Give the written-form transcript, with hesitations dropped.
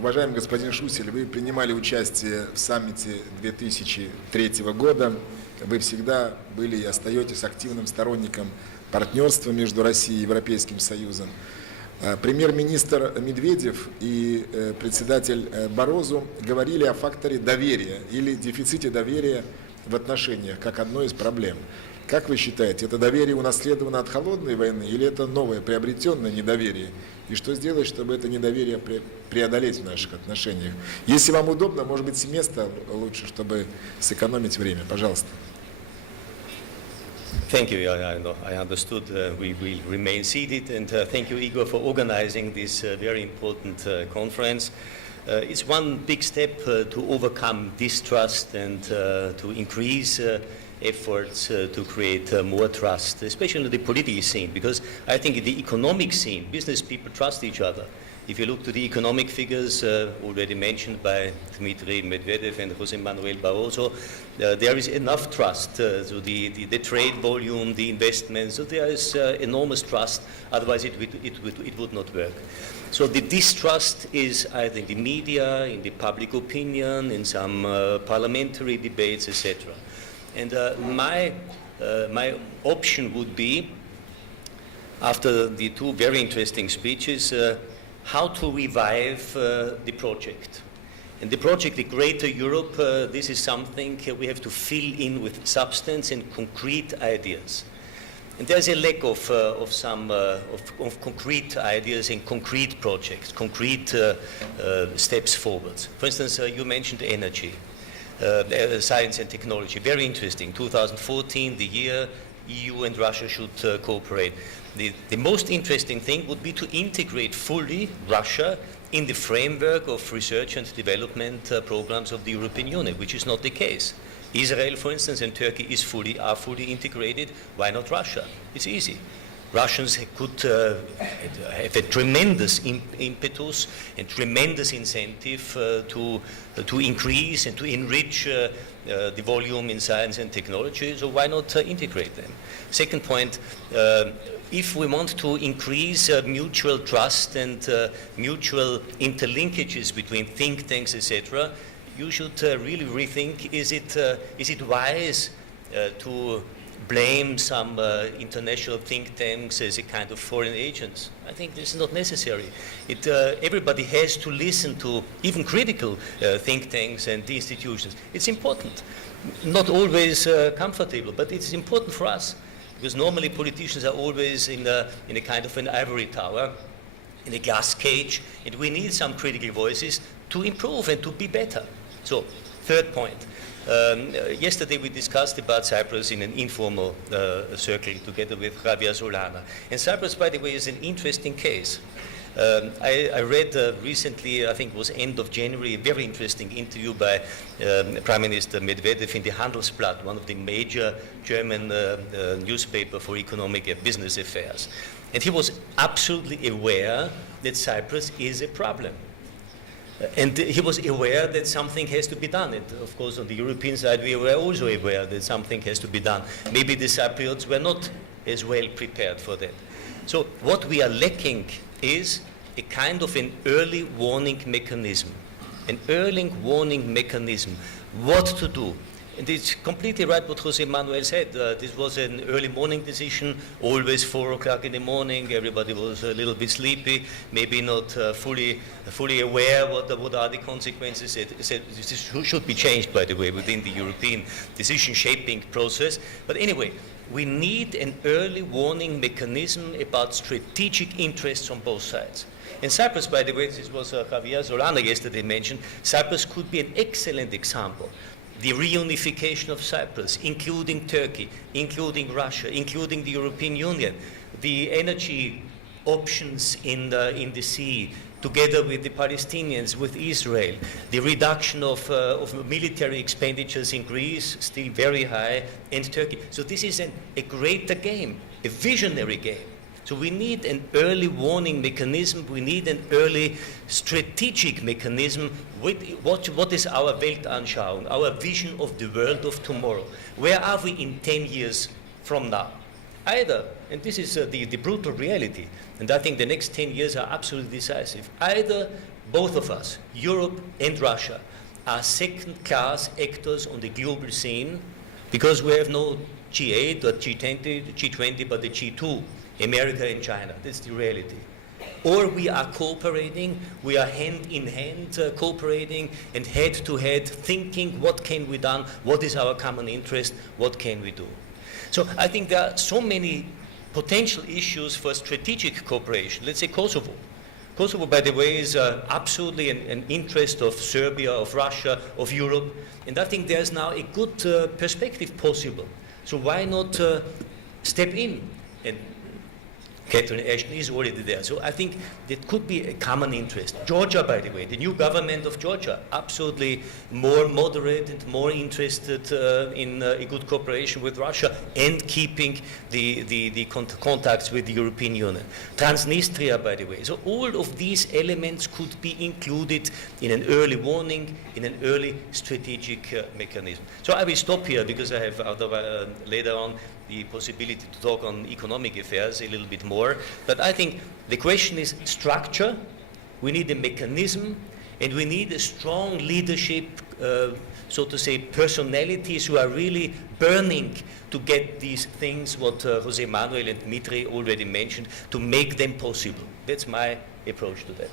Уважаемый господин Шуссель, вы принимали участие в саммите 2003 года. Вы всегда были и остаетесь активным сторонником партнерства между Россией и Европейским Союзом. Премьер-министр Медведев и председатель Барозу говорили о факторе доверия или дефиците доверия в отношениях, как одной из проблем. Как вы считаете, это доверие унаследовано от холодной войны или это новое приобретенное недоверие? И что сделать, чтобы это недоверие преодолеть в наших отношениях? Если вам удобно, может быть, с места лучше, чтобы сэкономить время. Пожалуйста. Thank you. I understood we will remain seated, and thank you, Igor, for organizing this very important conference. It's one big step to overcome distrust and to increase efforts to create more trust, especially in the political scene, because I think in the economic scene, business people trust each other. If you look to the economic figures already mentioned by Dmitry Medvedev and José Manuel Barroso, there is enough trust. So the trade volume, the investment, so there is enormous trust, otherwise it would not work. So the distrust is either in the media, in the public opinion, in some parliamentary debates, etc. And my option would be, after the two very interesting speeches, how to revive the project. And the project, the Greater Europe, this is something we have to fill in with substance and concrete ideas. And there's a lack of concrete ideas and concrete projects, concrete steps forward. For instance, you mentioned energy, science and technology, very interesting. 2014, the year EU and Russia should cooperate. The most interesting thing would be to integrate fully Russia in the framework of research and development programs of the European Union, which is not the case. Israel, for instance, and Turkey are fully integrated. Why not Russia? It's easy. Russians could have a tremendous impetus and tremendous incentive to increase and to enrich the volume in science and technology, so why not integrate them? Second point, if we want to increase mutual trust and mutual interlinkages between think tanks, etc., you should really rethink, is it wise to blame some international think tanks as a kind of foreign agents? I think this is not necessary. Everybody has to listen to even critical think tanks and the institutions. It's important. Not always comfortable, but it's important for us. Because normally politicians are always in a kind of an ivory tower, in a glass cage, and we need some critical voices to improve and to be better. So, third point. Yesterday we discussed about Cyprus in an informal circle together with Javier Solana. And Cyprus, by the way, is an interesting case. I read recently, I think it was end of January, a very interesting interview by Prime Minister Medvedev in the Handelsblatt, one of the major German newspaper for economic and business affairs. And he was absolutely aware that Cyprus is a problem. And he was aware that something has to be done. And of course, on the European side, we were also aware that something has to be done. Maybe the Cypriots were not as well prepared for that. So what we are lacking is a kind of an early warning mechanism. An early warning mechanism. What to do. And it's completely right what José Manuel said. This was an early morning decision, always 4 o'clock in the morning. Everybody was a little bit sleepy, maybe not fully aware what are the consequences. This should be changed, by the way, within the European decision-shaping process. But anyway, we need an early warning mechanism about strategic interests on both sides. And Cyprus, by the way, this was Javier Solana yesterday mentioned, Cyprus could be an excellent example. The reunification of Cyprus, including Turkey, including Russia, including the European Union, the energy options in the sea, together with the Palestinians, with Israel, the reduction of military expenditures in Greece, still very high, and Turkey. So this is a greater game, a visionary game. So we need an early warning mechanism, we need an early strategic mechanism. What is our Weltanschauung, our vision of the world of tomorrow? Where are we in 10 years from now? Either, and this is the brutal reality, and I think the next 10 years are absolutely decisive, either both of us, Europe and Russia, are second-class actors on the global scene because we have no G8 or G20, but the G2, America and China. That's the reality. Or we are cooperating, we are hand in hand cooperating and head to head thinking what can we do, what is our common interest, what can we do. So I think there are so many potential issues for strategic cooperation. Let's say Kosovo. Kosovo, by the way, is absolutely an interest of Serbia, of Russia, of Europe, and I think there's now a good perspective possible. So why not step in? And Catherine Ashton is already there. So I think that could be a common interest. Georgia, by the way, the new government of Georgia, absolutely more moderate and more interested in a good cooperation with Russia and keeping the contacts with the European Union. Transnistria, by the way. So all of these elements could be included in an early warning, in an early strategic mechanism. So I will stop here because I have later on the possibility to talk on economic affairs a little bit more. But I think the question is structure, we need a mechanism, and we need a strong leadership, so to say, personalities who are really burning to get these things, what Jose Manuel and Dmitry already mentioned, to make them possible. That's my approach to that.